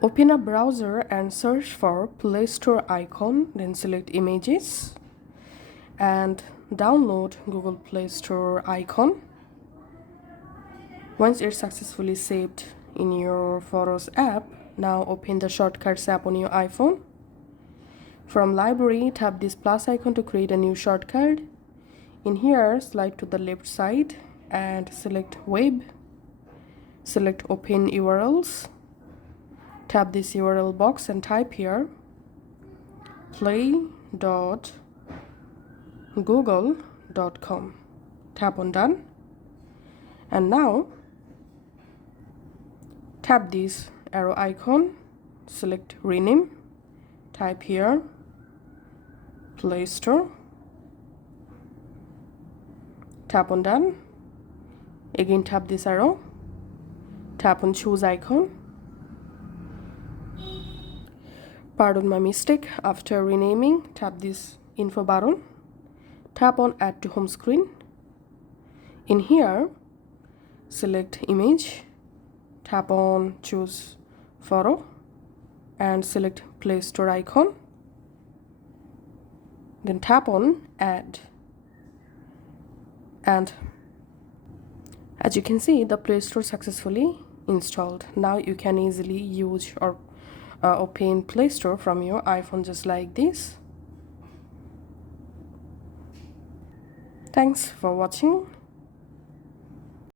Open a browser and search for Play Store icon, then select Images and download Google Play Store icon. Once it's successfully saved in your Photos app, now open the Shortcuts app on your iPhone. From Library, tap this plus icon to create a new shortcut. In here, slide to the left side and select Web. Select Open URLs. Tap this URL box and type here play.google.com. Tap on Done. And now tap this arrow icon, select Rename, type here Play Store. Tap on Done. Again tap this arrow, tap on Choose icon. Pardon my mistake, after renaming, tap this info button, tap on Add to Home Screen. In here, select Image, tap on Choose Photo and select Play Store icon. Then tap on Add. And as you can see, the Play Store successfully installed. Now you can easily use or open Play Store from your iPhone just like this. Thanks for watching.